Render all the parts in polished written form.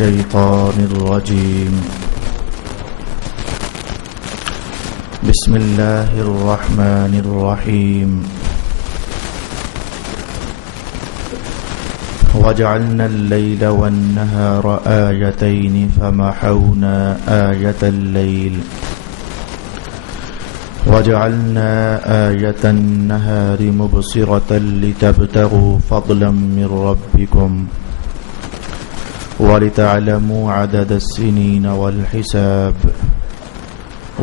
الشيطان الرجيم بسم الله الرحمن الرحيم وجعلنا الليل والنهار آيتين فمحونا آية الليل وجعلنا آية النهار مبصرة لتبتغوا فضلا من ربكم ولتعلموا عدد السنين والحساب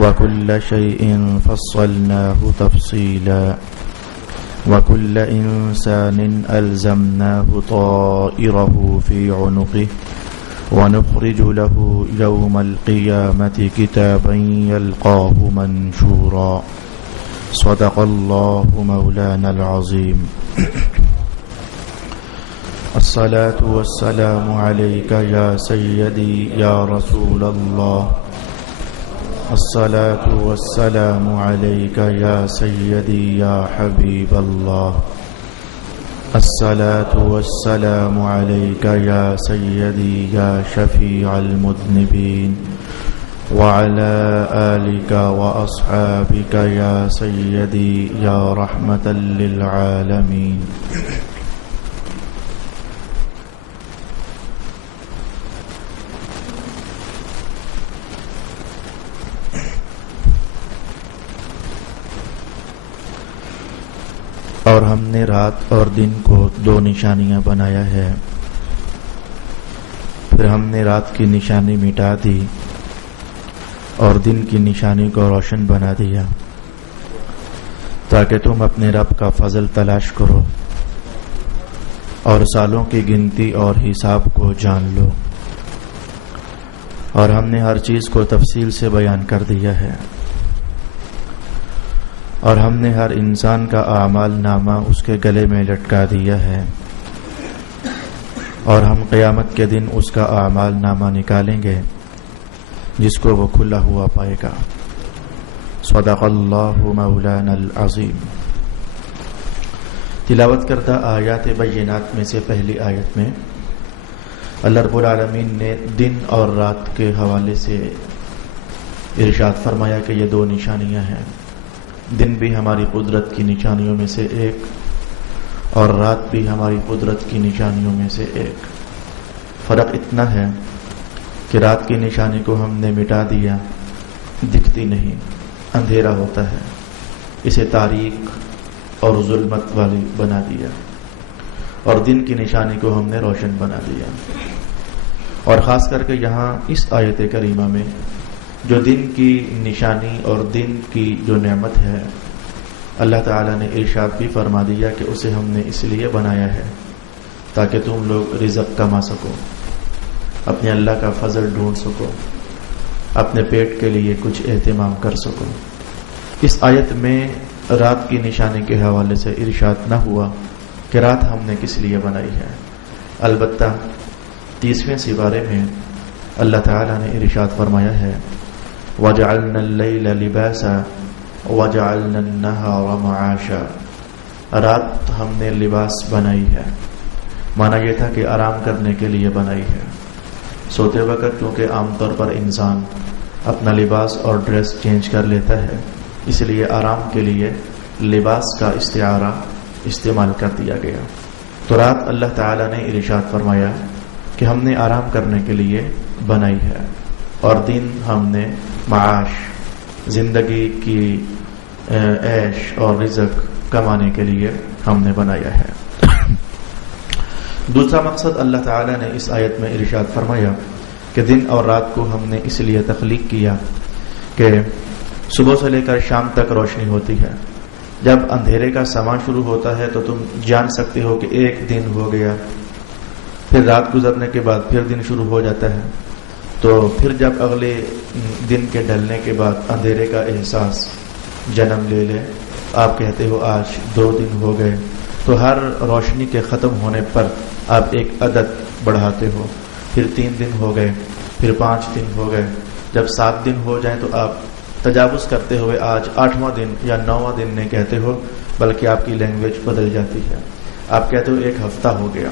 وكل شيء فصلناه تفصيلا وكل إنسان ألزمناه طائره في عنقه ونخرج له يوم القيامة كتابا يلقاه منشورا صدق الله مولانا العظيم الصلاة والسلام عليك يا سيدي يا رسول الله الصلاة والسلام عليك يا سيدي يا حبيب الله الصلاة والسلام عليك يا سيدي يا شفيع المذنبين وعلى آلك وأصحابك يا سيدي يا رحمة للعالمين اور ہم نے رات اور دن کو دو نشانیاں بنایا ہے، پھر ہم نے رات کی نشانی مٹا دی اور دن کی نشانی کو روشن بنا دیا تاکہ تم اپنے رب کا فضل تلاش کرو اور سالوں کی گنتی اور حساب کو جان لو، اور ہم نے ہر چیز کو تفصیل سے بیان کر دیا ہے، اور ہم نے ہر انسان کا اعمال نامہ اس کے گلے میں لٹکا دیا ہے، اور ہم قیامت کے دن اس کا اعمال نامہ نکالیں گے جس کو وہ کھلا ہوا پائے گا۔ صدق اللہ مولانا العظیم۔ تلاوت کردہ آیات بینات میں سے پہلی آیت میں اللہ رب العالمین نے دن اور رات کے حوالے سے ارشاد فرمایا کہ یہ دو نشانیاں ہیں، دن بھی ہماری قدرت کی نشانیوں میں سے ایک اور رات بھی ہماری قدرت کی نشانیوں میں سے ایک۔ فرق اتنا ہے کہ رات کی نشانی کو ہم نے مٹا دیا، دکھتی نہیں، اندھیرا ہوتا ہے، اسے تاریک اور ظلمت والی بنا دیا، اور دن کی نشانی کو ہم نے روشن بنا دیا۔ اور خاص کر کے یہاں اس آیت کریمہ میں جو دن کی نشانی اور دن کی جو نعمت ہے، اللہ تعالیٰ نے ارشاد بھی فرما دیا کہ اسے ہم نے اس لیے بنایا ہے تاکہ تم لوگ رزق کما سکو، اپنے اللہ کا فضل ڈھونڈ سکو، اپنے پیٹ کے لیے کچھ اہتمام کر سکو۔ اس آیت میں رات کی نشانی کے حوالے سے ارشاد نہ ہوا کہ رات ہم نے کس لیے بنائی ہے، البتہ 30ویں سپارے میں اللہ تعالیٰ نے ارشاد فرمایا ہے وَجَعَلْنَا اللَّيْلَ لِبَاسًا وَجَعَلْنَا النَّهَارَ مَعَاشًا، رات ہم نے لباس بنائی ہے، مانا یہ تھا کہ آرام کرنے کے لیے بنائی ہے۔ سوتے وقت کیونکہ عام طور پر انسان اپنا لباس اور ڈریس چینج کر لیتا ہے، اس لیے آرام کے لیے لباس کا استعارہ استعمال کر دیا گیا۔ تو رات اللہ تعالیٰ نے ارشاد فرمایا کہ ہم نے آرام کرنے کے لیے بنائی ہے، اور دن ہم نے معاش، زندگی کی عیش اور رزق کمانے کے لیے ہم نے بنایا ہے۔ دوسرا مقصد اللہ تعالیٰ نے اس آیت میں ارشاد فرمایا کہ دن اور رات کو ہم نے اس لیے تخلیق کیا کہ صبح سے لے کر شام تک روشنی ہوتی ہے، جب اندھیرے کا سما شروع ہوتا ہے تو تم جان سکتے ہو کہ ایک دن ہو گیا، پھر رات گزرنے کے بعد پھر دن شروع ہو جاتا ہے، تو پھر جب اگلے دن کے ڈھلنے کے بعد اندھیرے کا احساس جنم لے لے، آپ کہتے ہو آج 2 دن ہو گئے، تو ہر روشنی کے ختم ہونے پر آپ ایک عدد بڑھاتے ہو، پھر 3 دن ہو گئے، پھر 5 دن ہو گئے، جب 7 دن ہو جائیں تو آپ تجاوز کرتے ہوئے آج 8واں دن یا 9واں دن نہیں کہتے ہو، بلکہ آپ کی لینگویج بدل جاتی ہے، آپ کہتے ہو 1 ہفتہ ہو گیا۔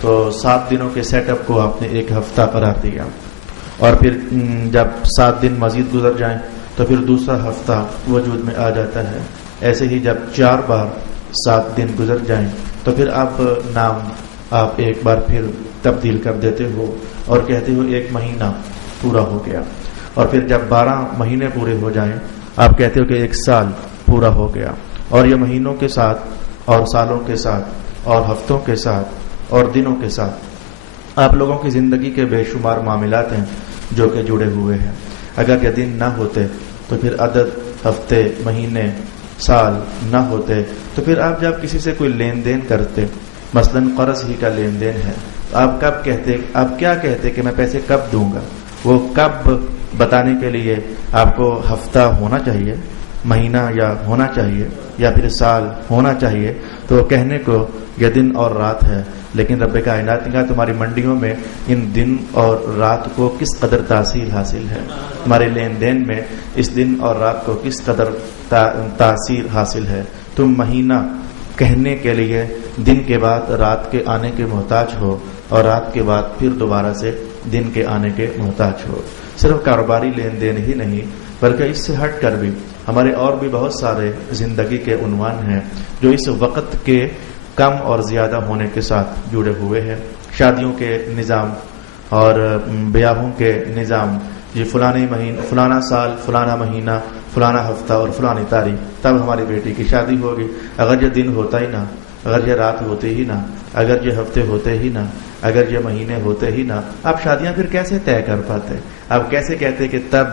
تو 7 دنوں کے سیٹ اپ کو آپ نے ایک ہفتہ قرار دیا، اور پھر جب 7 دن مزید گزر جائیں تو پھر دوسرا ہفتہ وجود میں آ جاتا ہے۔ ایسے ہی جب 4 بار 7 دن گزر جائیں تو پھر آپ نام آپ ایک بار پھر تبدیل کر دیتے ہو اور کہتے ہو 1 مہینہ پورا ہو گیا، اور پھر جب 12 مہینے پورے ہو جائیں آپ کہتے ہو کہ 1 سال پورا ہو گیا، اور یہ مہینوں کے ساتھ اور سالوں کے ساتھ اور ہفتوں کے ساتھ اور دنوں کے ساتھ آپ لوگوں کی زندگی کے بے شمار معاملات ہیں جو کہ جڑے ہوئے ہیں۔ اگر یہ دن نہ ہوتے تو پھر عدد، ہفتے، مہینے، سال نہ ہوتے تو پھر آپ جب کسی سے کوئی لین دین کرتے، مثلا قرض ہی کا لین دین ہے، آپ کب کہتے، آپ کیا کہتے کہ میں پیسے کب دوں گا؟ وہ کب بتانے کے لیے آپ کو ہفتہ ہونا چاہیے، مہینہ یا ہونا چاہیے، یا پھر سال ہونا چاہیے، تو کہنے کو یہ دن اور رات ہے۔ لیکن رب کائنات نے کہا تمہاری منڈیوں میں ان دن اور رات کو کس قدر تاثیر حاصل ہے، تمہارے لین دین میں اس دن اور رات کو کس قدر تاثیر حاصل ہے۔ تم مہینہ کہنے کے لیے دن کے بعد رات کے آنے کے محتاج ہو، اور رات کے بعد پھر دوبارہ سے دن کے آنے کے محتاج ہو۔ صرف کاروباری لین دین ہی نہیں بلکہ اس سے ہٹ کر بھی ہمارے اور بھی بہت سارے زندگی کے عنوان ہیں جو اس وقت کے کم اور زیادہ ہونے کے ساتھ جڑے ہوئے ہیں۔ شادیوں کے نظام اور بیاہوں کے نظام، جی فلانا سال، فلانا مہینہ، فلانا ہفتہ اور فلانی تاریخ تب ہماری بیٹی کی شادی ہوگی۔ اگر یہ دن ہوتا ہی نہ، اگر یہ رات ہوتے ہی نہ، اگر یہ ہفتے ہوتے ہی نہ، اگر یہ مہینے ہوتے ہی نہ، آپ شادیاں پھر کیسے طے کر پاتے؟ آپ کیسے کہتے کہ تب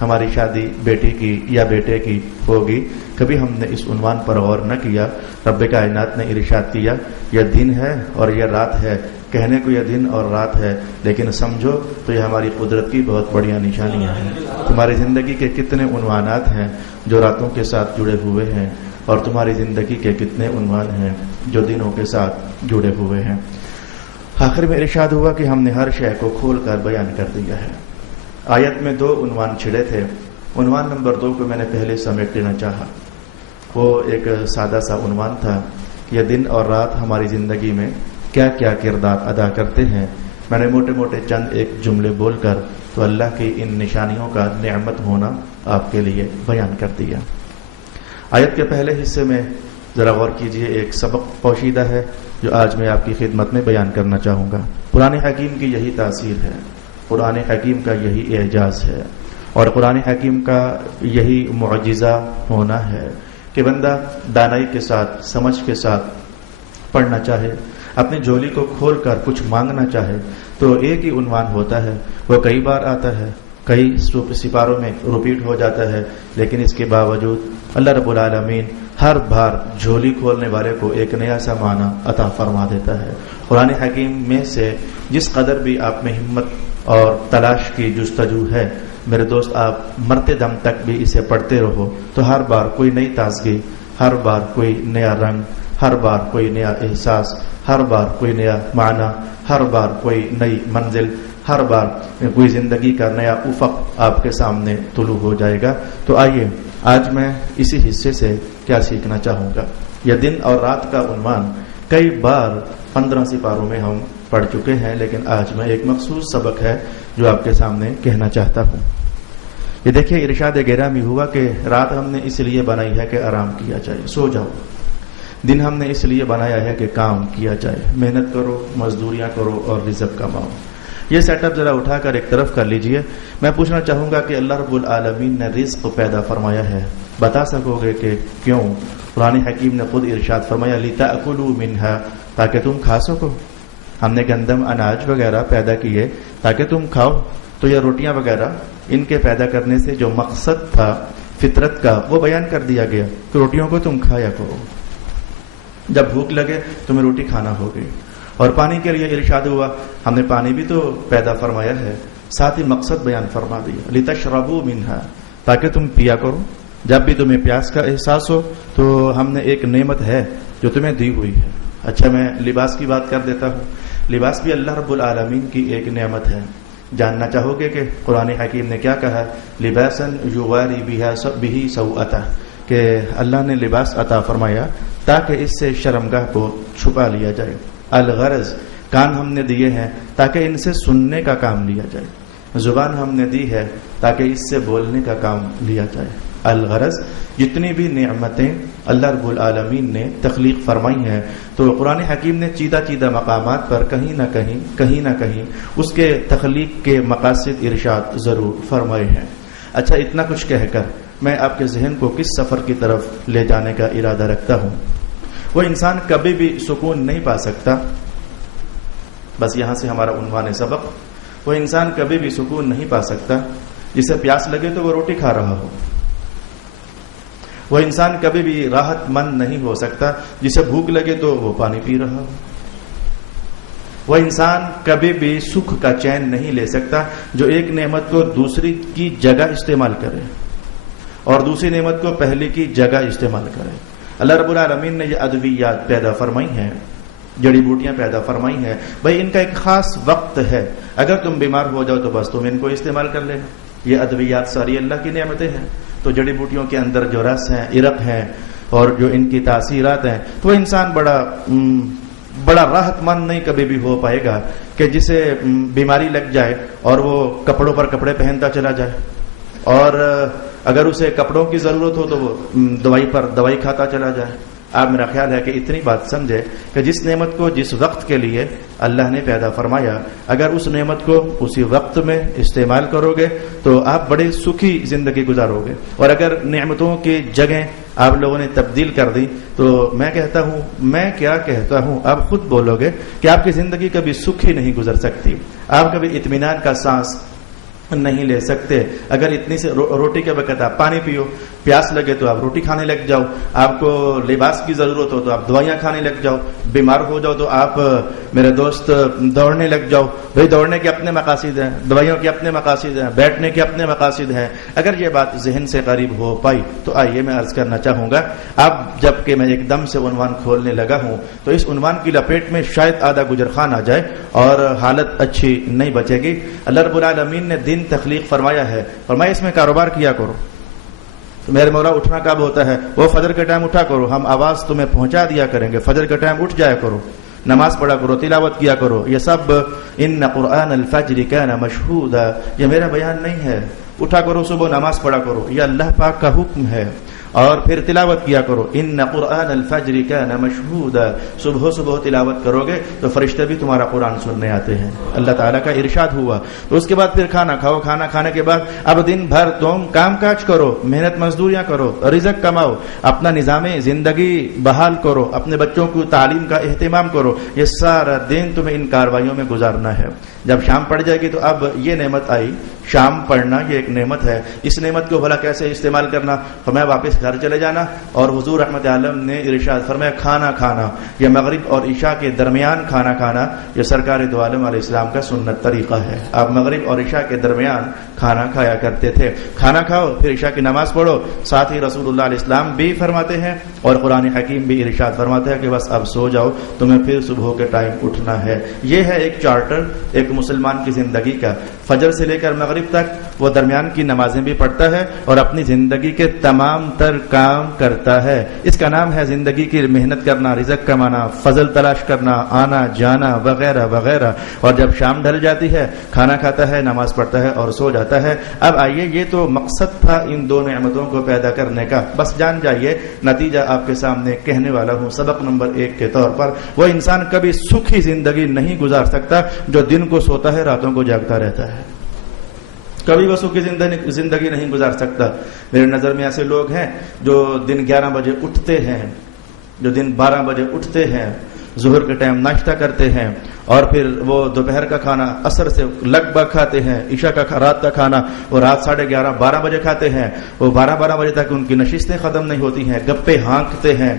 ہماری شادی بیٹی کی یا بیٹے کی ہوگی؟ کبھی ہم نے اس عنوان پر غور نہ کیا۔ رب کائنات نے ارشاد کیا یہ دن ہے اور یہ رات ہے، کہنے کو یہ دن اور رات ہے، لیکن سمجھو تو یہ ہماری قدرت کی بہت بڑی نشانیاں ہیں۔ تمہاری زندگی کے کتنے عنوانات ہیں جو راتوں کے ساتھ جڑے ہوئے ہیں، اور تمہاری زندگی کے کتنے عنوان ہیں جو دنوں کے ساتھ جڑے ہوئے ہیں۔ آخر میں ارشاد ہوا کہ ہم نے ہر شے کو کھول کر بیان کر دیا ہے۔ آیت میں 2 عنوان چھڑے تھے۔ عنوان نمبر 2 کو میں نے پہلے سمیٹ لینا چاہا۔ وہ ایک سادہ سا عنوان تھا، یہ دن اور رات ہماری زندگی میں کیا کیا کردار ادا کرتے ہیں۔ میں نے موٹے موٹے چند ایک جملے بول کر تو اللہ کی ان نشانیوں کا نعمت ہونا آپ کے لیے بیان کر دیا۔ آیت کے پہلے حصے میں ذرا غور کیجئے، ایک سبق پوشیدہ ہے جو آج میں آپ کی خدمت میں بیان کرنا چاہوں گا۔ قرآن حکیم کی یہی تاثیر ہے، قرآن حکیم کا یہی اعجاز ہے، اور قرآن حکیم کا یہی معجزہ ہونا ہے کہ بندہ دانائی کے ساتھ، سمجھ کے ساتھ پڑھنا چاہے، اپنی جھولی کو کھول کر کچھ مانگنا چاہے تو ایک ہی عنوان ہوتا ہے، وہ کئی بار آتا ہے، کئی سپاروں میں ریپیٹ ہو جاتا ہے، لیکن اس کے باوجود اللہ رب العالمین ہر بار جھولی کھولنے والے کو ایک نیا سا معنی عطا فرما دیتا ہے۔ قرآن حکیم میں سے جس قدر بھی آپ میں ہمت اور تلاش کی جستجو ہے، میرے دوست آپ مرتے دم تک بھی اسے پڑھتے رہو تو ہر بار کوئی نئی تازگی، ہر بار کوئی نیا رنگ، ہر بار کوئی نیا احساس، ہر بار کوئی نیا معنی، ہر بار کوئی نئی منزل، ہر بار کوئی زندگی کا نیا افق آپ کے سامنے طلوع ہو جائے گا۔ تو آئیے آج میں اسی حصے سے کیا سیکھنا چاہوں گا۔ یہ دن اور رات کا عنوان کئی بار 15 سپاروں میں ہم پڑھ چکے ہیں، لیکن آج میں ایک مخصوص سبق ہے جو آپ کے سامنے کہنا چاہتا ہوں۔ یہ دیکھیں، ارشاد گرامی ہوا کہ رات ہم نے اس لیے بنائی ہے کہ آرام کیا جائے، سو جاؤ۔ دن ہم نے اس لیے بنایا ہے کہ کام کیا جائے، محنت کرو، مزدوریاں کرو اور رزق کماؤ۔ یہ سیٹ اپ ذرا اٹھا کر ایک طرف کر لیجئے۔ میں پوچھنا چاہوں گا کہ اللہ رب العالمین نے رزق پیدا فرمایا ہے، بتا سکو گے کہ کیوں؟ قرآن حکیم نے خود ارشاد فرمایا لِتَأْكُلُوا مِنْهَا، تاکہ تم کھا سکو۔ ہم نے گندم، اناج وغیرہ پیدا کیے تاکہ تم کھاؤ۔ تو یہ روٹیاں وغیرہ، ان کے پیدا کرنے سے جو مقصد تھا فطرت کا، وہ بیان کر دیا گیا کہ روٹیوں کو تم کھایا کرو، جب بھوک لگے تمہیں روٹی کھانا ہوگی۔ اور پانی کے لیے ارشاد ہوا، ہم نے پانی بھی تو پیدا فرمایا ہے، ساتھ ہی مقصد بیان فرما دیا لِتَشْرَبُوا مِنْهَا، تاکہ تم پیا کرو جب بھی تمہیں پیاس کا احساس ہو۔ تو ہم نے ایک نعمت ہے جو تمہیں دی ہوئی ہے۔ اچھا، میں لباس کی بات کر دیتا ہوں۔ لباس بھی اللہ رب العالمین کی ایک نعمت ہے۔ جاننا چاہو گے کہ قرآن حکیم نے کیا کہا؟ لباسن یواری بہ سوءتہ، کہ اللہ نے لباس عطا فرمایا تاکہ اس سے شرمگاہ کو چھپا لیا جائے۔ الغرض کان ہم نے دیے ہیں تاکہ ان سے سننے کا کام لیا جائے، زبان ہم نے دی ہے تاکہ اس سے بولنے کا کام لیا جائے۔ الغرض جتنی بھی نعمتیں اللہ رب العالمین نے تخلیق فرمائی ہیں تو قرآن حکیم نے چیدہ مقامات پر کہیں نہ کہیں اس کے تخلیق کے مقاصد ارشاد ضرور فرمائے ہیں۔ اچھا، اتنا کچھ کہہ کر میں آپ کے ذہن کو کس سفر کی طرف لے جانے کا ارادہ رکھتا ہوں۔ وہ انسان کبھی بھی سکون نہیں پا سکتا، بس یہاں سے ہمارا عنوان سبق، وہ انسان کبھی بھی سکون نہیں پا سکتا جسے پیاس لگے تو وہ روٹی کھا رہا ہو۔ وہ انسان کبھی بھی راحت مند نہیں ہو سکتا جسے بھوک لگے تو وہ پانی پی رہا ہو۔ وہ انسان کبھی بھی سکھ کا چین نہیں لے سکتا جو ایک نعمت کو دوسری کی جگہ استعمال کرے اور دوسری نعمت کو پہلی کی جگہ استعمال کرے۔ اللہ رب العالمین نے یہ ادویات پیدا فرمائی ہیں، جڑی بوٹیاں پیدا فرمائی ہیں، بھائی ان کا ایک خاص وقت ہے، اگر تم بیمار ہو جاؤ تو بس تم ان کو استعمال کر لینا۔ یہ ادویات ساری اللہ کی نعمتیں ہیں، تو جڑی بوٹیوں کے اندر جو رس ہیں، عرق ہیں اور جو ان کی تاثیرات ہیں، تو وہ انسان بڑا راحت مند نہیں کبھی بھی ہو پائے گا کہ جسے بیماری لگ جائے اور وہ کپڑوں پر کپڑے پہنتا چلا جائے، اور اگر اسے کپڑوں کی ضرورت ہو تو وہ دوائی پر دوائی کھاتا چلا جائے۔ آپ میرا خیال ہے کہ اتنی بات سمجھے کہ جس نعمت کو جس وقت کے لیے اللہ نے پیدا فرمایا، اگر اس نعمت کو اسی وقت میں استعمال کرو گے تو آپ بڑے سکھی زندگی گزارو گے، اور اگر نعمتوں کی جگہیں آپ لوگوں نے تبدیل کر دی تو میں کیا کہتا ہوں آپ خود بولو گے کہ آپ کی زندگی کبھی سکھی نہیں گزر سکتی، آپ کبھی اطمینان کا سانس نہیں لے سکتے۔ اگر اتنی سے روٹی کے وقت آپ پانی پیو، پیاس لگے تو آپ روٹی کھانے لگ جاؤ، آپ کو لباس کی ضرورت ہو تو آپ دوائیاں کھانے لگ جاؤ، بیمار ہو جاؤ تو آپ میرے دوست دوڑنے لگ جاؤ۔ بھئی دوڑنے کے اپنے مقاصد ہیں، دوائیوں کے اپنے مقاصد ہیں، بیٹھنے کے اپنے مقاصد ہیں۔ اگر یہ بات ذہن سے قریب ہو پائی تو آئیے میں عرض کرنا چاہوں گا، اب جب کہ میں ایک دم سے عنوان کھولنے لگا ہوں تو اس عنوان کی لپیٹ میں شاید آدھا گجر خان آ جائے اور حالت اچھی نہیں بچے گی۔ اللہ رب العالمین نے دن تخلیق فرمایا ہے، فرمایا اس میں کاروبار کیا کرو۔ میرے مولا اٹھنا کب ہوتا ہے؟ وہ فجر کے ٹائم اٹھا کرو، ہم آواز تمہیں پہنچا دیا کریں گے، فجر کے ٹائم اٹھ جایا کرو، نماز پڑھا کرو، تلاوت کیا کرو۔ یہ سب ان قرآن الفجر کان مشہودا، یہ میرا بیان نہیں ہے۔ اٹھا کرو، صبح نماز پڑھا کرو، یہ اللہ پاک کا حکم ہے، اور پھر تلاوت کیا کرو۔ ان قرآن الفجر کان مشہودا، صبح تلاوت کرو گے تو فرشتے بھی تمہارا قرآن سننے آتے ہیں، اللہ تعالیٰ کا ارشاد ہوا۔ تو اس کے بعد پھر کھانا کھاؤ، کھانا کھانے کے بعد اب دن بھر تم کام کاج کرو، محنت مزدوریاں کرو، رزق کماؤ، اپنا نظام زندگی بحال کرو، اپنے بچوں کو تعلیم کا اہتمام کرو۔ یہ سارا دن تمہیں ان کارروائیوں میں گزارنا ہے۔ جب شام پڑ جائے گی تو اب یہ نعمت آئی، شام پڑھنا یہ ایک نعمت ہے، اس نعمت کو بھلا کیسے استعمال کرنا؟ فرمایا واپس گھر چلے جانا، اور حضور رحمت عالم نے ارشاد فرمایا کھانا کھانا، یہ مغرب اور عشاء کے درمیان کھانا کھانا، یہ سرکار دو عالم علیہ السلام کا سنت طریقہ ہے۔ آپ مغرب اور عشاء کے درمیان کھانا کھایا کرتے تھے۔ کھانا کھاؤ، پھر عشاء کی نماز پڑھو۔ ساتھ ہی رسول اللہ علیہ السلام بھی فرماتے ہیں اور قرآن حکیم بھی ارشاد فرماتا ہے کہ بس اب سو جاؤ، تمہیں پھر صبح کے ٹائم اٹھنا ہے۔ یہ ہے ایک چارٹر ایک مسلمان کی زندگی کا، فجر سے لے کر مغرب تک وہ درمیان کی نمازیں بھی پڑھتا ہے اور اپنی زندگی کے تمام تر کام کرتا ہے۔ اس کا نام ہے زندگی کی محنت کرنا، رزق کمانا، فضل تلاش کرنا، آنا جانا وغیرہ وغیرہ۔ اور جب شام ڈھل جاتی ہے کھانا کھاتا ہے، نماز پڑھتا ہے اور سو جاتا ہے۔ اب آئیے، یہ تو مقصد تھا ان دو نعمتوں کو پیدا کرنے کا، بس جان جائیے نتیجہ آپ کے سامنے کہنے والا ہوں۔ سبق نمبر 1 کے طور پر، وہ انسان کبھی سکھی زندگی نہیں گزار سکتا جو دن کو سوتا ہے راتوں کو جاگتا رہتا ہے، کبھی وہ سکھی زندگی نہیں گزار سکتا۔ میرے نظر میں ایسے لوگ ہیں جو دن 11 بجے اٹھتے ہیں، جو دن 12 بجے اٹھتے ہیں، ظہر کے ٹائم ناشتہ کرتے ہیں اور پھر وہ دوپہر کا کھانا عصر سے لگ بھگ کھاتے ہیں، عشاء کا رات کا کھانا وہ رات 11:30 12 بجے کھاتے ہیں۔ وہ 12 بجے تک ان کی نشستیں ختم نہیں ہوتی ہیں، گپے ہانکتے ہیں،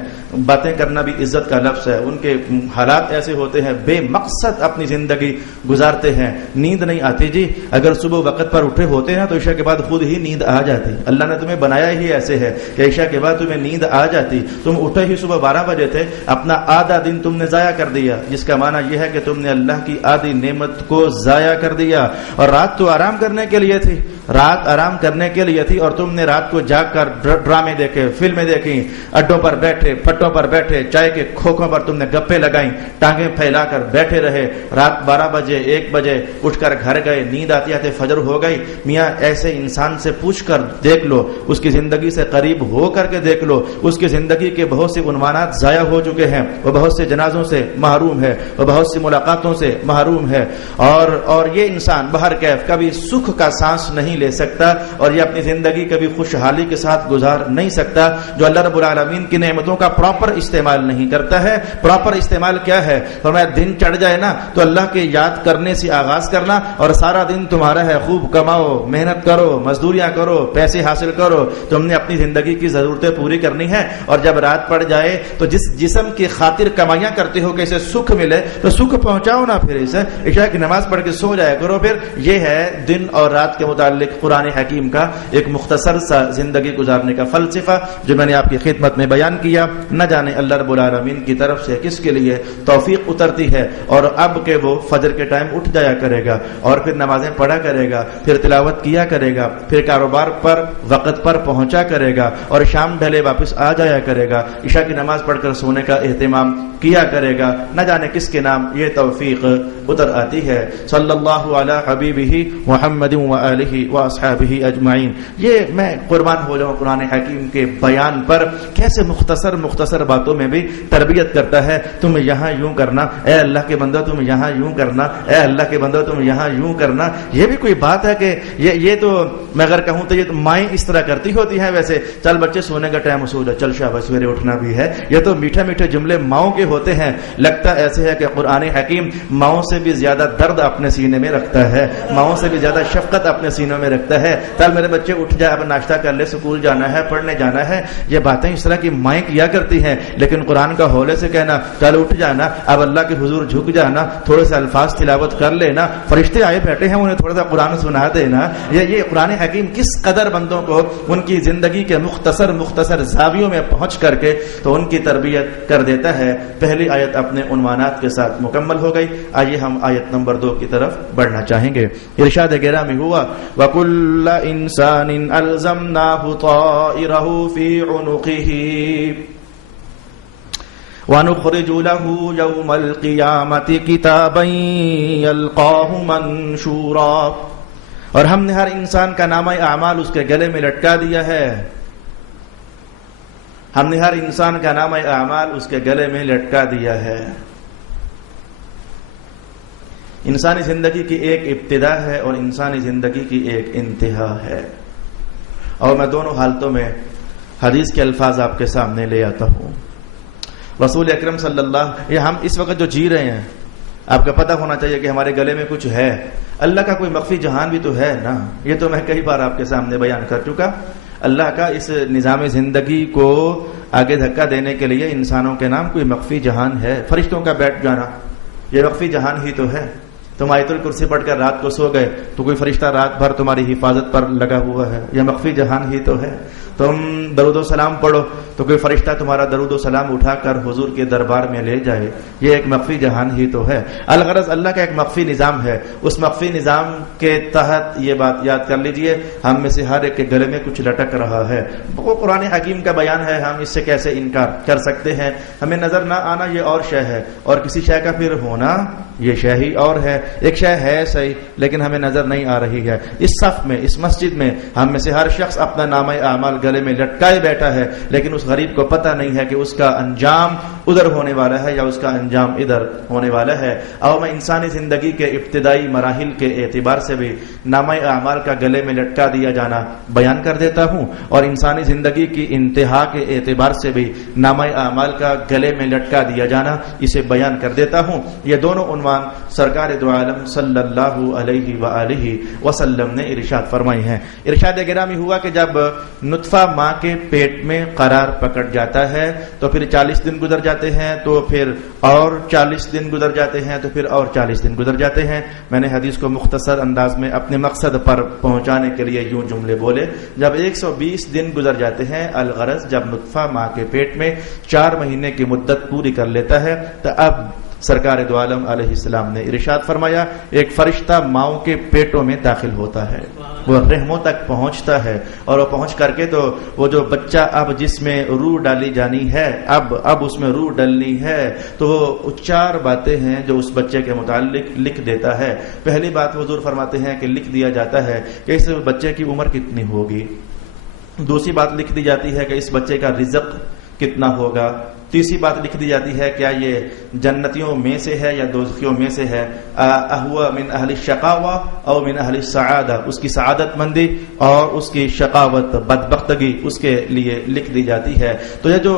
باتیں کرنا بھی عزت کا لفظ ہے۔ ان کے حالات ایسے ہوتے ہیں، بے مقصد اپنی زندگی گزارتے ہیں، نیند نہیں آتی جی۔ اگر صبح وقت پر اٹھے ہوتے ہیں تو عشاء کے بعد خود ہی نیند آ جاتی۔ اللہ نے تمہیں بنایا ہی ایسے ہے کہ عشاء کے بعد تمہیں نیند آ جاتی۔ تم اٹھے ہی صبح 12 بجے تھے، اپنا آدھا دن تم نے ضائع کر دیا، جس کا معنی یہ ہے کہ تم تم نے اللہ کی آدھی نعمت کو ضائع کر دیا. اور رات تو آرام کرنے کے لیے تھی, رات آرام کرنے کے لیے تھی, اور تم نے رات کو جاگ کر ڈرامے دیکھے, فلمیں دیکھی, اڈوں پر بیٹھے, پٹوں پر بیٹھے, چائے کے کھوکھوں پر تم نے گپے لگائیں, ٹانگیں پھیلا کر بیٹھے رہے. رات 12 بجے 1 بجے اٹھ کر گھر گئے, نیند آتی آتے فجر ہو گئی. میاں ایسے انسان سے پوچھ کر دیکھ لو, اس کی زندگی سے قریب ہو کر کے دیکھ لو, اس کی زندگی کے بہت سے عنوانات ضائع ہو چکے ہیں, وہ بہت سے جنازوں سے محروم ہے, وہ بہت سی ملاقاتوں سے محروم ہے, اور یہ انسان بہر کیف کبھی سکھ کا سانس نہیں لے سکتا, اور یہ اپنی زندگی کبھی خوشحالی کے ساتھ گزار نہیں سکتا جو اللہ رب العالمین کی نعمتوں کا پراپر استعمال نہیں کرتا ہے. پراپر استعمال کیا ہے؟ فرمایا دن چڑھ جائے نا تو اللہ کے یاد کرنے سے آغاز کرنا, اور سارا دن تمہارا ہے خوب کماؤ, محنت کرو, مزدوریاں کرو, پیسے حاصل کرو, تم نے اپنی زندگی کی ضرورتیں پوری کرنی ہے. اور جب رات پڑ جائے تو جس جسم کی خاطر کمائیاں کرتے ہو کہ اسے سکھ ملے تو سکھ پہنچاؤ نا, پھر اسے عشاء کی نماز پڑھ کے سو جایا کرو. پھر یہ ہے دن اور رات کے متعلق قرآن حکیم کا ایک مختصر سا زندگی گزارنے کا فلسفہ جو میں نے آپ کی خدمت میں بیان کیا. نہ جانے اللہ رب العالمین کی طرف سے کس کے لیے توفیق اترتی ہے, اور اب کہ وہ فجر کے ٹائم اٹھ جایا کرے گا, اور پھر نمازیں پڑھا کرے گا, پھر تلاوت کیا کرے گا, پھر کاروبار پر وقت پر پہنچا کرے گا, اور شام ڈھلے واپس آ جایا کرے گا, عشاء کی نماز پڑھ کر سونے کا اہتمام کیا کرے گا. نہ جانے کس کے نام یہ توفیق اتر آتی ہے. صلی اللہ علی حبیبہ محمد و آلہ و اصحابہ اجمعین. یہ میں قربان ہو جاؤں قرآن حکیم کے بیان پر, کیسے مختصر باتوں میں بھی تربیت کرتا ہے. تم یہاں یوں کرنا, اے اللہ کے بندو تم یہاں یوں کرنا, اے اللہ کے بندو تم یہاں یوں کرنا. یہ بھی کوئی بات ہے کہ یہ تو میں اگر کہوں تو یہ تو مائیں اس طرح کرتی ہوتی ہیں. ویسے چل بچے سونے کا ٹائم ہو جا, چل شاباش سویرے اٹھنا بھی ہے. یہ تو میٹھے میٹھے جملے ماؤں کے ہوتے ہیں. لگتا ایسے ہے کہ قرآن حکیم ماؤں سے بھی زیادہ درد اپنے سینے میں رکھتا ہے, ماؤں سے بھی زیادہ شفقت اپنے سینوں میں رکھتا ہے. چل میرے بچے اٹھ جائے, اب ناشتہ کر لے, سکول جانا ہے, پڑھنے جانا ہے. یہ باتیں اس طرح کی مائیں کیا کرتی ہیں, لیکن قرآن کا حولے سے کہنا چل اٹھ جانا, اب اللہ کے حضور جھک جانا, تھوڑے سے الفاظ تلاوت کر لینا, فرشتے آئے بیٹھے ہیں انہیں تھوڑا سا قرآن سنا دینا. یہ قرآن حکیم کس قدر بندوں کو ان کی زندگی کے مختصر زاویوں میں پہنچ کر کے تو ان کی تربیت کر دیتا ہے. پہلی آیت اپنے عنوانات کے ساتھ مکمل ہو گئی. آئیے ہم آیت نمبر 2 کی طرف بڑھنا چاہیں گے. ارشاد گرامی ہوا وَكُلَّ إِنسَانٍ أَلْزَمْنَاهُ طَائِرَهُ فِي عُنُقِهِ وَنُخْرِجُ لَهُ يَوْمَ الْقِيَامَةِ كِتَابًا يَلْقَاهُ مَنشُورًا. اور ہم نے ہر انسان کا نامہ اعمال اس کے گلے میں لٹکا دیا ہے. ہم نے ہر انسان کا نامہ اعمال اس کے گلے میں لٹکا دیا ہے. انسانی زندگی کی ایک ابتدا ہے اور انسانی زندگی کی ایک انتہا ہے, اور میں دونوں حالتوں میں حدیث کے الفاظ آپ کے سامنے لے آتا ہوں. رسول اکرم صلی اللہ یہ ہم اس وقت جو جی رہے ہیں, آپ کا پتہ ہونا چاہیے کہ ہمارے گلے میں کچھ ہے. اللہ کا کوئی مخفی جہان بھی تو ہے نا, یہ تو میں کئی بار آپ کے سامنے بیان کر چکا. اللہ کا اس نظام زندگی کو آگے دھکا دینے کے لیے انسانوں کے نام کوئی مخفی جہان ہے. فرشتوں کا بیٹھ جانا یہ مخفی جہان ہی تو ہے. تم آیت الکرسی پڑھ کر رات کو سو گئے تو کوئی فرشتہ رات بھر تمہاری حفاظت پر لگا ہوا ہے, یہ مخفی جہان ہی تو ہے. تم درود و سلام پڑھو تو کوئی فرشتہ تمہارا درود و سلام اٹھا کر حضور کے دربار میں لے جائے, یہ ایک مخفی جہان ہی تو ہے. الغرض اللہ کا ایک مخفی نظام ہے. اس مخفی نظام کے تحت یہ بات یاد کر لیجئے, ہم میں سے ہر ایک کے گلے میں کچھ لٹک رہا ہے. وہ قرآن حکیم کا بیان ہے, ہم اس سے کیسے انکار کر سکتے ہیں. ہمیں نظر نہ آنا یہ اور شے ہے, اور کسی شے کا پھر ہونا یہ شے ہی اور ہے. ایک شے ہے صحیح لیکن ہمیں نظر نہیں آ رہی ہے. اس صف میں, اس مسجد میں ہم میں سے ہر شخص اپنا نامہ اعمال گلے میں لٹکائے بیٹھا ہے, لیکن اس غریب کو پتہ نہیں ہے کہ اس کا انجام ادھر ہونے والا ہے یا اس کا انجام ادھر ہونے والا ہے. اور میں انسانی زندگی کے ابتدائی مراحل کے اعتبار سے بھی نامہ اعمال کا گلے میں لٹکا دیا جانا بیان کر دیتا ہوں, اور انسانی زندگی کی انتہا کے اعتبار سے بھی نامہ اعمال کا گلے میں لٹکا دیا جانا اسے بیان کر دیتا ہوں. یہ دونوں عنوان سرکار دو عالم صلی اللہ علیہ وآلہ وسلم نے ارشاد فرمائی ہیں. ارشاد گرامی ہوا کہ جب نطفہ ماں کے پیٹ میں قرار پکڑ جاتا ہے تو پھر 40 دن گزر جاتے ہیں, تو پھر اور 40 دن گزر جاتے ہیں, تو پھر اور 40 دن گزر جاتے ہیں. میں نے حدیث کو مختصر انداز میں اپنے مقصد پر پہنچانے کے لیے یوں جملے بولے. جب 120 دن گزر جاتے ہیں, الغرض جب نطفہ ماں کے پیٹ میں 4 مہینے کی مدت پوری کر لیتا ہے, تو اب سرکار دو عالم علیہ السلام نے ارشاد فرمایا ایک فرشتہ ماؤں کے پیٹوں میں داخل ہوتا ہے، وہ رحموں تک پہنچتا ہے، اور وہ پہنچ کر کے تو وہ جو بچہ اب جس میں روح ڈالی جانی ہے، اب اس میں روح ڈلنی ہے، تو وہ 4 باتیں ہیں جو اس بچے کے متعلق لکھ دیتا ہے۔ پہلی بات حضور فرماتے ہیں کہ لکھ دیا جاتا ہے کہ اس بچے کی عمر کتنی ہوگی، دوسری بات لکھ دی جاتی ہے کہ اس بچے کا رزق کتنا ہوگا، تیسری بات لکھ دی جاتی ہے کیا یہ جنتیوں میں سے ہے یا دوزخیوں میں سے ہے، اہوا من اہل الشقاوہ او من اہل السعادہ، اس کی سعادت مندی اور اس کی شقاوت بدبختگی اس کے لیے لکھ دی جاتی ہے۔ تو یہ جو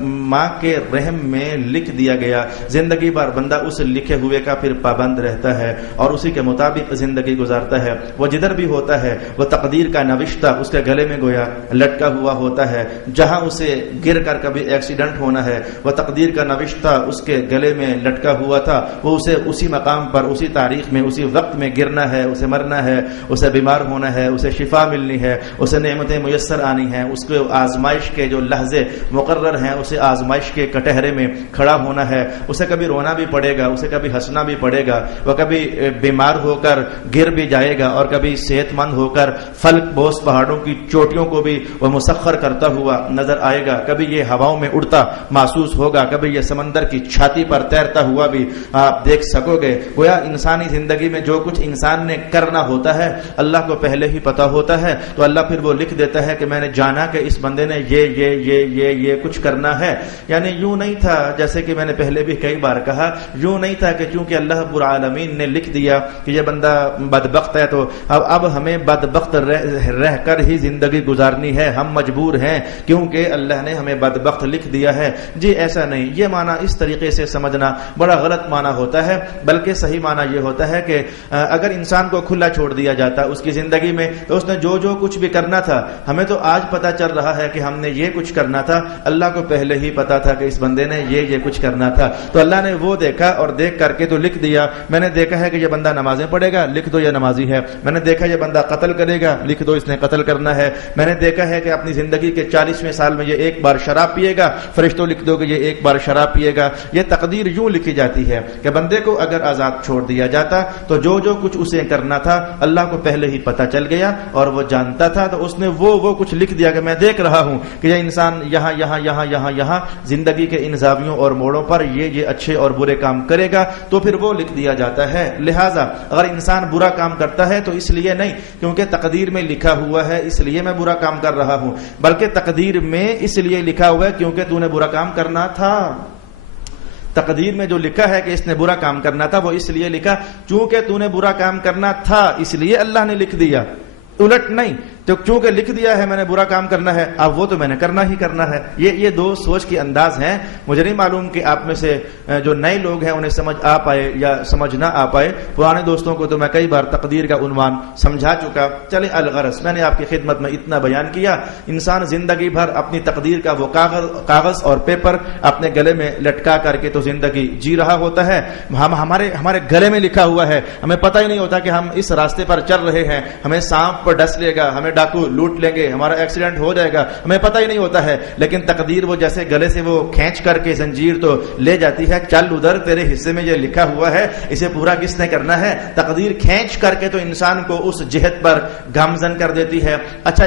ماں کے رحم میں لکھ دیا گیا، زندگی بھر بندہ اس لکھے ہوئے کا پھر پابند رہتا ہے اور اسی کے مطابق زندگی گزارتا ہے۔ وہ جدھر بھی ہوتا ہے وہ تقدیر کا نوشتہ اس کے گلے میں گویا لٹکا ہوا ہوتا ہے، جہاں اسے گر کر کبھی ایکسیڈنٹ ہونا ہے وہ تقدیر کا نوشتہ اس کے گلے میں لٹکا ہوا تھا، وہ اسے اسی مقام پر اسی تاریخ میں اسی وقت میں گرنا ہے، اسے مرنا ہے، اسے بیمار ہونا ہے، اسے شفا ملنی ہے، اسے نعمتیں میسر آنی ہیں، اس کو آزمائش کے جو لحظے مقرر ہیں اسے آزمائش کے کٹہرے میں کھڑا ہونا ہے، اسے کبھی رونا بھی پڑے گا، اسے کبھی ہنسنا بھی پڑے گا، وہ کبھی بیمار ہو کر گر بھی جائے گا اور کبھی صحت مند ہو کر فلک بوس پہاڑوں کی چوٹیوں کو بھی وہ مسخر کرتا ہوا نظر آئے گا، کبھی یہ ہواؤں میں اڑتا محسوس ہوگا، کبھی یہ سمندر کی چھاتی پر تیرتا ہوا بھی آپ دیکھ سکو گے۔ گویا انسانی زندگی میں جو کچھ انسان نے کرنا ہوتا ہے اللہ کو پہلے ہی پتا ہوتا ہے، تو اللہ پھر وہ لکھ دیتا ہے کہ میں نے جانا کہ اس بندے نے یہ کچھ کرنا ہے۔ یعنی یوں نہیں تھا، جیسے کہ میں نے پہلے بھی کئی بار کہا، یوں نہیں تھا کہ چونکہ اللہ رب العالمین نے لکھ دیا کہ یہ بندہ بدبخت ہے تو اب ہمیں بدبخت رہ کر ہی زندگی گزارنی ہے، ہم مجبور ہیں کیونکہ اللہ نے ہمیں بدبخت لکھ دیا ہے۔ جی ایسا نہیں، یہ معنی اس طریقے سے سمجھنا بڑا غلط معنی ہوتا ہے، بلکہ صحیح معنی یہ ہوتا ہے کہ اگر انسان کو کھلا چھوڑ دیا جاتا اس کی زندگی میں تو اس نے جو کچھ بھی کرنا تھا، ہمیں تو آج پتا چل رہا ہے کہ ہم نے یہ کچھ کرنا تھا، اللہ کو پہلے ہی پتا تھا کہ اس بندے نے یہ کچھ کرنا تھا، تو اللہ نے وہ دیکھا اور دیکھ کر کے تو لکھ دیا۔ میں نے دیکھا ہے کہ یہ بندہ نمازیں پڑھے گا، لکھ دو یہ نمازی ہے۔ میں نے دیکھا یہ بندہ قتل کرے گا، لکھ دو اس نے قتل کرنا ہے۔ میں نے دیکھا ہے کہ اپنی زندگی کے 40ویں سال میں یہ ایک بار شراب پیے گا، فرشتوں لکھ دو کہ یہ ایک بار شراب پیے گا۔ یہ تقدیر یوں لکھی جاتی ہے کہ بندے کو اگر آزاد چھوڑ دیا جاتا تو جو کچھ اسے کرنا تھا اللہ کو پہلے ہی پتہ چل گیا اور وہ جانتا تھا، تو اس نے وہ کچھ لکھ دیا کہ میں دیکھ رہا ہوں کہ یہ انسان یہاں زندگی کے ان زاویوں اور موڑوں پر یہ اچھے اور برے کام کرے گا، تو پھر وہ لکھ دیا جاتا ہے۔ لہٰذا اگر انسان برا کام کرتا ہے تو اس لیے نہیں کیونکہ تقدیر میں لکھا ہوا ہے اس لیے میں برا کام کر رہا ہوں، بلکہ تقدیر میں اس لیے لکھا ہوا ہے کیونکہ تو نے برا کام کرنا تھا۔ تقدیر میں جو لکھا ہے کہ اس نے برا کام کرنا تھا وہ اس لیے لکھا چونکہ تو نے برا کام کرنا تھا، اس لیے اللہ نے لکھ دیا، الٹ نہیں۔ تو چونکہ لکھ دیا ہے میں نے برا کام کرنا ہے، اب وہ تو میں نے کرنا ہی کرنا ہے۔ یہ دو سوچ کے انداز ہیں۔ مجھے نہیں معلوم کہ آپ میں سے جو نئے لوگ ہیں انہیں سمجھ آ پائے یا سمجھ نہ آ پائے، پرانے دوستوں کو تو میں کئی بار تقدیر کا عنوان سمجھا چکا۔ چلے الغرض میں نے آپ کی خدمت میں اتنا بیان کیا، انسان زندگی بھر اپنی تقدیر کا وہ کاغذ اور پیپر اپنے گلے میں لٹکا کر کے تو زندگی جی رہا ہوتا ہے۔ ہمارے گلے میں لکھا ہوا ہے، ہمیں پتہ ہی نہیں ہوتا کہ ہم اس راستے پر چل رہے ہیں، ہمیں سانپ پر ڈس لے گا، ہمیں ڈاکو لوٹ لیں گے، ہمارا ایکسیڈنٹ ہو جائے گا، ہمیں پتہ ہی نہیں ہوتا ہے، لیکن تقدیر وہ جیسے گلے سے وہ کھینچ کر کے زنجیر تو لے جاتی ہے، چل ادھر تیرے حصے میں یہ لکھا ہوا ہے، اسے پورا کس نے کرنا ہے۔ تقدیر کھینچ کر کے تو انسان کو اس جہت پر گامزن کر دیتی ہے۔ اچھا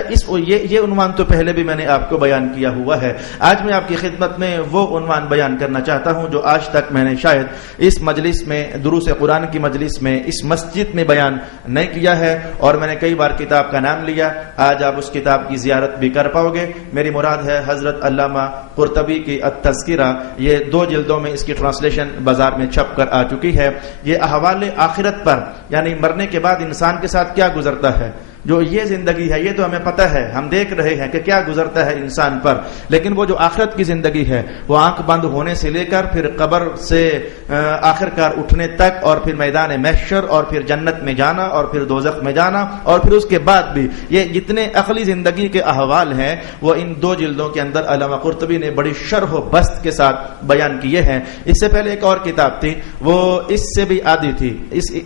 یہ عنوان تو پہلے بھی میں نے آپ کو بیان کیا ہوا ہے، آج میں آپ کی خدمت میں وہ عنوان بیان کرنا چاہتا ہوں جو آج تک میں نے شاید اس مجلس میں، دروس قرآن کی مجلس میں، اس مسجد میں بیان نہیں کیا ہے، اور میں نے کئی بار کتاب کا نام لیا، آج آپ اس کتاب کی زیارت بھی کر پاؤ گے۔ میری مراد ہے حضرت علامہ قرطبی کی التذکرہ، یہ 2 جلدوں میں اس کی ٹرانسلیشن بازار میں چھپ کر آ چکی ہے۔ یہ احوال آخرت پر، یعنی مرنے کے بعد انسان کے ساتھ کیا گزرتا ہے، جو یہ زندگی ہے یہ تو ہمیں پتہ ہے، ہم دیکھ رہے ہیں کہ کیا گزرتا ہے انسان پر، لیکن وہ جو آخرت کی زندگی ہے وہ آنکھ بند ہونے سے لے کر پھر قبر سے آخرکار اٹھنے تک، اور پھر میدان محشر، اور پھر جنت میں جانا، اور پھر دوزخ میں جانا، اور پھر اس کے بعد بھی یہ جتنے عقلی زندگی کے احوال ہیں وہ ان 2 جلدوں کے اندر علامہ قرطبی نے بڑی شرح و بسط کے ساتھ بیان کیے ہیں۔ اس سے پہلے ایک اور کتاب تھی، وہ اس سے بھی آدھی تھی،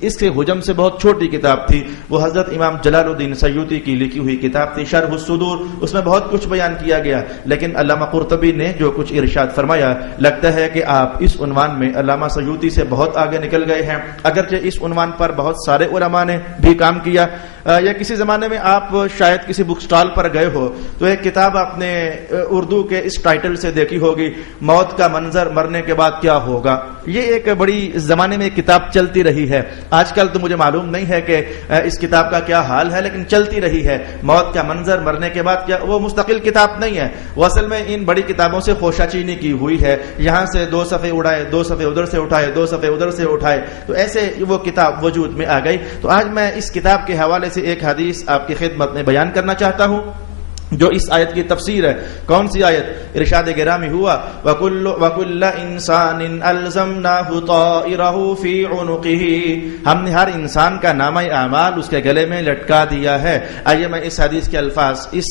اس کے حجم سے بہت چھوٹی کتاب تھی، وہ حضرت امام جلال الدین الدین سیوطی کی لکھی ہوئی کتاب تھی شرح الصدور، اس میں بہت کچھ بیان کیا گیا، لیکن علامہ قرطبی نے جو کچھ ارشاد فرمایا لگتا ہے کہ آپ اس عنوان میں علامہ سیوطی سے بہت آگے نکل گئے ہیں، اگرچہ اس عنوان پر بہت سارے علماء نے بھی کام کیا۔ یا کسی زمانے میں آپ شاید کسی بک سٹال پر گئے ہو تو ایک کتاب آپ نے اردو کے اس ٹائٹل سے دیکھی ہوگی، موت کا منظر، مرنے کے بعد کیا ہوگا۔ یہ ایک بڑی زمانے میں کتاب چلتی رہی ہے، آج کل تو مجھے معلوم نہیں ہے کہ اس کتاب کا کیا حال ہے، لیکن چلتی رہی ہے۔ موت کا منظر، مرنے کے بعد کیا، وہ مستقل کتاب نہیں ہے، وہ اصل میں ان بڑی کتابوں سے خوشہ چینی کی ہوئی ہے، یہاں سے 2 صفحے اڑائے، 2 صفحے ادھر سے اٹھائے، 2 صفحے ادھر سے اٹھائے، تو ایسے وہ کتاب وجود میں آ گئی۔ تو آج میں اس کتاب کے حوالے سے ایک حدیث آپ کی خدمت میں بیان کرنا چاہتا ہوں جو اس آیت کی تفسیر ہے۔ کون سی آیت؟ ارشاد گرامی ہوا وَكُلَّ إِنسَانٍ أَلْزَمْنَاهُ طَائِرَهُ فِي عُنُقِهِ، ہم نے ہر انسان کا نامہ اعمال اس کے گلے میں لٹکا دیا ہے۔ آئیے میں اس حدیث کے الفاظ اس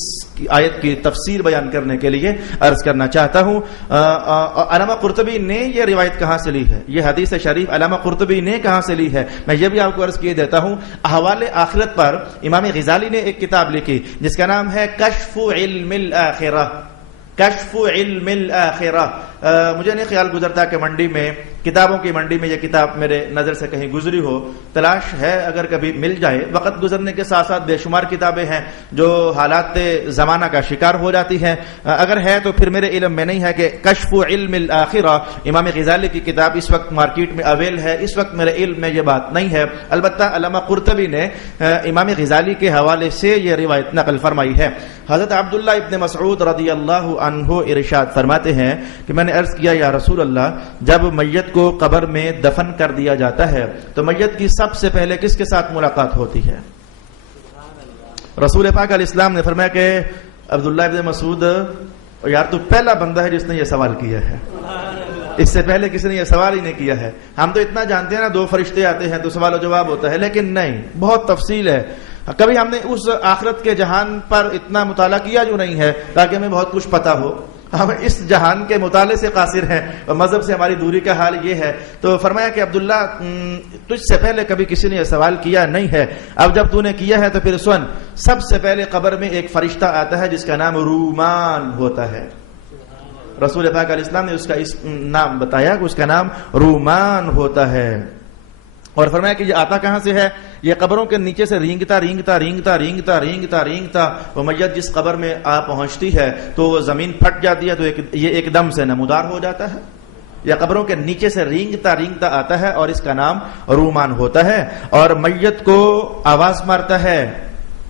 آیت کی تفسیر بیان کرنے کے لیے عرض کرنا چاہتا ہوں۔ علامہ قرطبی نے یہ روایت کہاں سے لی ہے، یہ حدیث شریف علامہ قرطبی نے کہاں سے لی ہے، میں یہ بھی آپ کو عرض کیے دیتا ہوں۔ احوال آخرت پر امام غزالی نے ایک کتاب لکھی جس کا نام ہے کشف علم الآخرہ، کشف علم الآخرہ۔ مجھے نہیں خیال گزرتا کہ منڈی میں، کتابوں کی منڈی میں یہ کتاب میرے نظر سے کہیں گزری ہو، تلاش ہے اگر کبھی مل جائے۔ وقت گزرنے کے ساتھ ساتھ بے شمار کتابیں ہیں جو حالات زمانہ کا شکار ہو جاتی ہیں، اگر ہے تو پھر میرے علم میں نہیں ہے کہ کشف علم الآخرہ امام غزالی کی کتاب اس وقت مارکیٹ میں اویل ہے، اس وقت میرے علم میں یہ بات نہیں ہے۔ البتہ علامہ قرطبی نے امام غزالی کے حوالے سے یہ روایت نقل فرمائی ہے۔ حضرت عبداللہ ابن مسعود رضی اللہ عنہ ارشاد فرماتے ہیں کہ میں نے عرض کیا یا رسول اللہ، جب میت کو قبر میں دفن کر دیا جاتا ہے تو میت کی سب سے پہلے کس کے ساتھ ملاقات ہوتی ہے؟ رسول پاک علیہ السلام نے فرمایا کہ عبداللہ ابن مسعود یار تو پہلا بندہ ہے جس نے یہ سوال کیا ہے، اس سے پہلے کسی نے یہ سوال ہی نہیں کیا ہے۔ ہم تو اتنا جانتے ہیں نا 2 فرشتے آتے ہیں تو سوال و جواب ہوتا ہے، لیکن نہیں، بہت تفصیل ہے۔ کبھی ہم نے اس آخرت کے جہان پر اتنا مطالعہ کیا جو نہیں ہے تاکہ ہمیں بہت کچھ پتا ہو، ہم اس جہان کے مطالعے سے قاصر ہیں اور مذہب سے ہماری دوری کا حال یہ ہے۔ تو فرمایا کہ عبداللہ تجھ سے پہلے کبھی کسی نے یہ سوال کیا نہیں ہے، اب جب تو نے کیا ہے تو پھر سن، سب سے پہلے قبر میں ایک فرشتہ آتا ہے جس کا نام رومان ہوتا ہے۔ رسول پاک علیہ السلام نے اس کا اس نام بتایا کہ اس کا نام رومان ہوتا ہے، اور فرمایا کہ یہ آتا کہاں سے ہے؟ یہ قبروں کے نیچے سے رینگتا رینگتا رینگتا رینگتا رینگتا رینگتا وہ میت جس قبر میں آ پہنچتی ہے تو وہ زمین پھٹ جاتی ہے تو یہ ایک دم سے نمودار ہو جاتا ہے۔ یہ قبروں کے نیچے سے رینگتا رینگتا آتا ہے اور اس کا نام رومان ہوتا ہے، اور میت کو آواز مارتا ہے،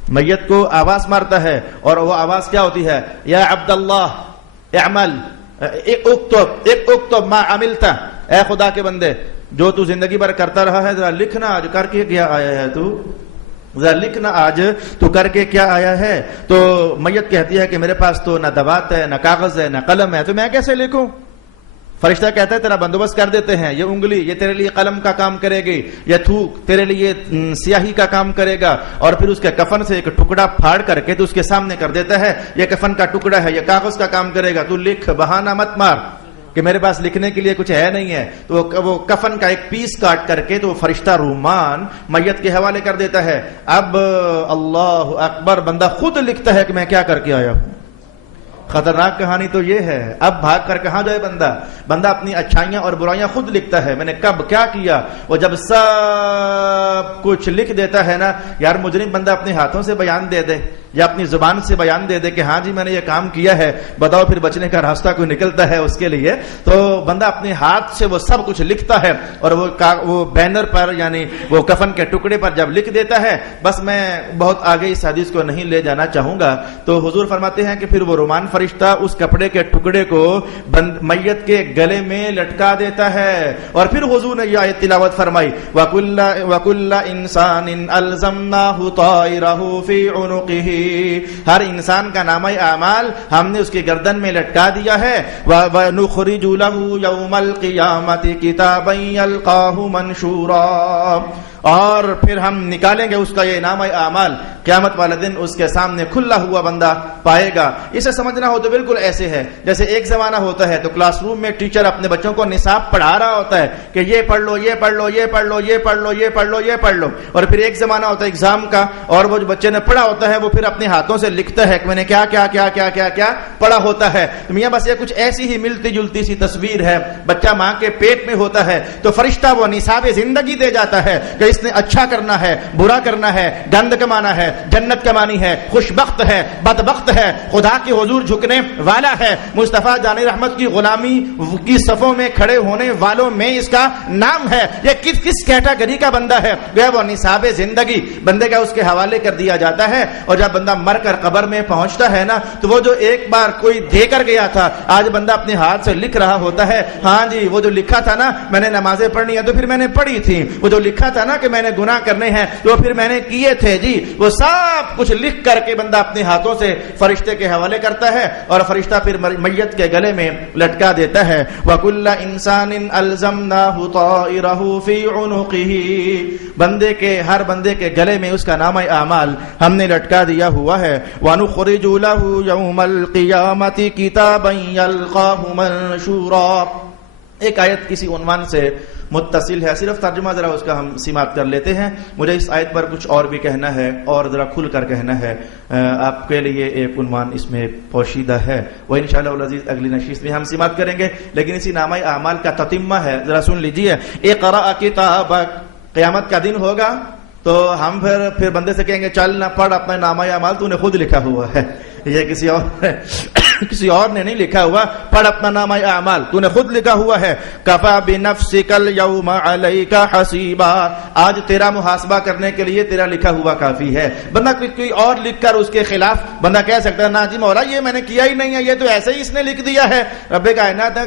میت کو آواز مارتا ہے، اور وہ آواز کیا ہوتی ہے؟ یا عبداللہ اعمل اکتب ما عملتا، اے خدا کے بندے جو تو زندگی بھر کرتا رہا ہے ذرا لکھنا آج کر کے کیا آیا ہے، تو ذرا لکھنا آج تو کر کے کیا آیا ہے۔ تو میت کہتی ہے کہ میرے پاس تو نہ دوات ہے، نہ کاغذ ہے، نہ قلم ہے، تو میں کیسے لکھوں؟ فرشتہ کہتا ہے تیرا بندوبست کر دیتے ہیں، یہ انگلی یہ تیرے لیے قلم کا کام کرے گی، یہ تھوک تیرے لیے سیاہی کا کام کرے گا، اور پھر اس کے کفن سے ایک ٹکڑا پھاڑ کر کے تو اس کے سامنے کر دیتا ہے، یہ کفن کا ٹکڑا ہے، یہ کاغذ کا کام کرے گا، تو لکھ، بہانہ مت مار کہ میرے پاس لکھنے کے لیے کچھ ہے نہیں ہے۔ تو وہ کفن کا ایک پیس کاٹ کر کے تو وہ فرشتہ رومان میت کے حوالے کر دیتا ہے۔ اب اللہ اکبر، بندہ خود لکھتا ہے کہ میں کیا کر کے آیا ہوں۔ خطرناک کہانی تو یہ ہے، اب بھاگ کر کہاں جائے بندہ اپنی اچھائیاں اور برائیاں خود لکھتا ہے، میں نے کب کیا کیا۔ وہ جب سب کچھ لکھ دیتا ہے نا یار، مجرم بندہ اپنے ہاتھوں سے بیان دے دے یا اپنی زبان سے بیان دے دے کہ ہاں جی میں نے یہ کام کیا ہے، بتاؤ پھر بچنے کا راستہ کوئی نکلتا ہے اس کے لیے؟ تو بندہ اپنے ہاتھ سے وہ سب کچھ لکھتا ہے، اور وہ بینر پر یعنی وہ کفن کے ٹکڑے پر جب لکھ دیتا ہے، بس میں بہت آگے اس حدیث کو نہیں لے جانا چاہوں گا۔ تو حضور فرماتے ہیں کہ پھر وہ رومان فرشتہ اس کپڑے کے ٹکڑے کو میت کے گلے میں لٹکا دیتا ہے، اور پھر حضور نے یہ آیت تلاوت فرمائی وَكُلَّ إِنسَانٍ أَلْزَمْنَاهُ طَائِرَهُ فِي عُنُقِهِ، ہر انسان کا نامہ اعمال ہم نے اس کی گردن میں لٹکا دیا ہے۔ وَنُخْرِجُ لَهُ يَوْمَ الْقِيَامَةِ كِتَابًا يَلْقَاهُ مَنشُورًا، اور پھر ہم نکالیں گے اس کا یہ نامہ اعمال، قیامت والے دن اس کے سامنے کھلا ہوا بندہ پائے گا۔ اسے سمجھنا ہو تو بالکل ایسے ہے جیسے ایک زمانہ ہوتا ہے تو کلاس روم میں ٹیچر اپنے بچوں کو نصاب پڑھا رہا ہوتا ہے کہ یہ پڑھ لو، یہ پڑھ لو، یہ پڑھ لو، یہ پڑھ لو، یہ پڑھ لو، یہ پڑھ لو، اور پھر ایک زمانہ ہوتا ہے ایگزام کا، اور وہ جو بچے نے پڑھا ہوتا ہے وہ پھر اپنے ہاتھوں سے لکھتا ہے کہ میں نے کیا کیا کیا کیا کیا کیا پڑھا ہوتا ہے۔ میاں بس یہ کچھ ایسی ہی ملتی جلتی سی تصویر ہے۔ بچہ ماں کے پیٹ میں ہوتا ہے تو فرشتہ وہ نصاب زندگی دے جاتا ہے کہ اس نے اچھا کرنا ہے، برا کرنا ہے، گند کمانا ہے، جنت کمانی ہے، خوش بخت ہے، بدبخت ہے، خدا کے حضور جھکنے والا ہے، مصطفیٰ جان رحمت کی غلامی کی صفوں میں کھڑے ہونے والوں میں اس کا نام ہے۔ یہ کس کیٹیگری کا بندہ ہے؟ وہ نصاب زندگی بندے کا اس کے حوالے کر دیا جاتا ہے، اور جب بندہ مر کر قبر میں پہنچتا ہے نا تو وہ جو ایک بار کوئی دے کر گیا تھا آج بندہ اپنے ہاتھ سے لکھ رہا ہوتا ہے، ہاں جی وہ جو لکھا تھا نا میں نے نمازیں پڑھنی ہے تو پھر میں نے پڑھی تھی، وہ جو لکھا تھا نا کہ میں نے گناہ کرنے ہیں تو پھر میں نے کیے تھے جی، وہ سب کچھ لکھ کر کے بندہ اپنے ہاتھوں سے فرشتے کے حوالے کرتا ہے، اور فرشتہ پھر میت کے گلے میں لٹکا دیتا ہے۔ وَكُلَّ إِنسَانٍ أَلْزَمْنَاهُ طَائِرَهُ فِي عُنُقِهِ، بندے کے ہر بندے کے گلے میں اس کا نامہ اعمال ہم نے لٹکا دیا ہوا ہے۔ وَنُخْرِجُ لَهُ يَوْمَ الْقِيَامَةِ كِتَابًا يَلْقَاهُ مَنشُورًا۔ ایک آیت کسی عنوان سے متصل ہے، صرف ترجمہ ذرا اس کا ہم سماعت کر لیتے ہیں۔ مجھے اس آیت پر کچھ اور بھی کہنا ہے اور ذرا کھل کر کہنا ہے۔ آپ کے لیے ایک عنوان اس میں پوشیدہ ہے، وہ انشاءاللہ العزیز اگلی نشست میں ہم سماعت کریں گے، لیکن اسی نامہ اعمال کا تتمہ ہے، ذرا سن لیجئے۔ اقرأ کتابک، قیامت کا دن ہوگا تو ہم پھر بندے سے کہیں گے چل نہ پڑھ اپنا نامہ اعمال، تو نے خود لکھا ہوا ہے، یہ کسی اور نے نہیں لکھا ہوا، پڑھ اپنا نامہ اعمال، تو نے خود لکھا ہوا ہے۔ کفا بنفسک اليوم علیک حسیبا، آج تیرا محاسبہ کرنے کے لیے تیرا لکھا ہوا کافی ہے۔ بندہ کوئی اور لکھ کر اس کے خلاف بندہ کہہ سکتا ہے نا جی مولا یہ میں نے کیا ہی نہیں ہے، یہ تو ایسے ہی اس نے لکھ دیا ہے۔ رب کائنات ہے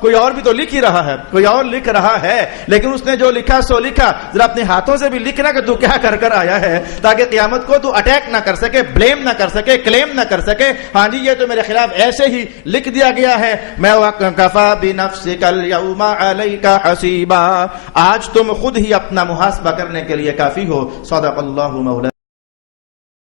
کوئی اور بھی تو لکھ ہی رہا ہے، کوئی اور لکھ رہا ہے، لیکن اس نے جو لکھا سو لکھا۔ ذرا اپنے ہاتھوں سے بھی لکھنا کہ تو کیا کر آیا ہے، تاکہ قیامت کو تو اٹیک نہ کر سکے، بلیم نہ کر سکے، کلیم نہ کر سکے، ہاں جی یہ تو میرے خلاف ایسے ہی لکھ دیا گیا ہے۔ میں کفا بنفسک اليوم علیک حسیبا، آج تم خود ہی اپنا محاسبہ کرنے کے لیے کافی ہو۔ صدق اللہ مولانا۔